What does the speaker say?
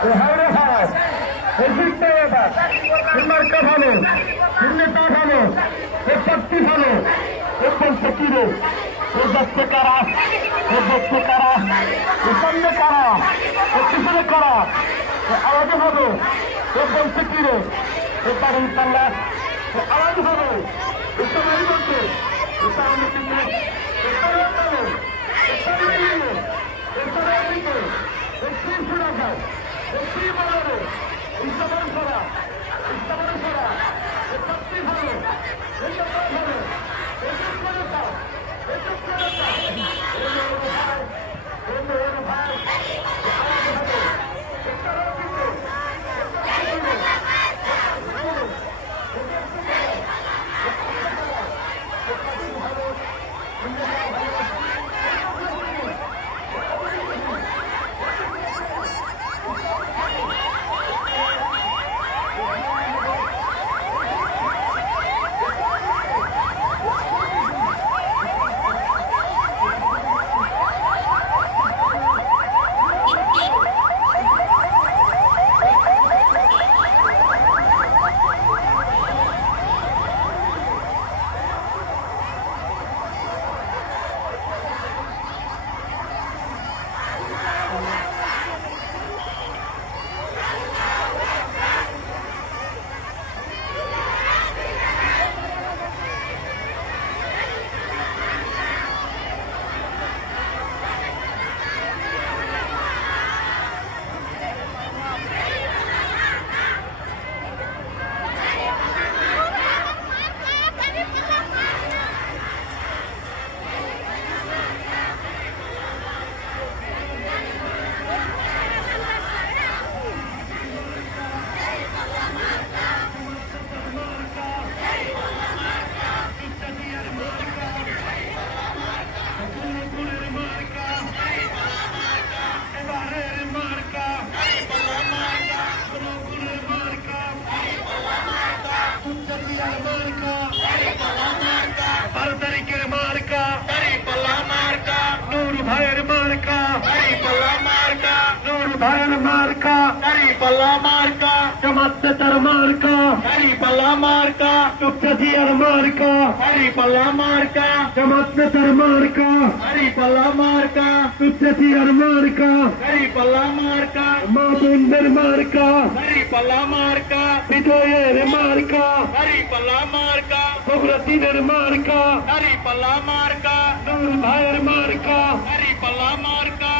হাওড়ে হাওয়া জিততে এবার মার্কা ভালো, নেতা ভালো, শক্তি ভালো, একদম ফকিরে ও যাচ্ছে কারা, ও দেখছে কারা, ও সামনে কারা, ও পিছনে কারা, আওয়াজ হবে একদম ফকিরে এবার ইনশাল্লাহ আওয়াজ হবে এটা মারি বলছে এটা আমি চিন্তা Jamaat marka, Hari Palla marka, Tupjadiar marka, Hari Palla marka, Jamaat marka, Hari Palla marka, Tupjadiar marka, Hari Palla marka, Mabunder marka, Hari Palla marka, Bidoyer marka, Hari Palla marka, Bogratiner marka, Hari Palla marka, Nur Bhair marka. Hari Palla marka.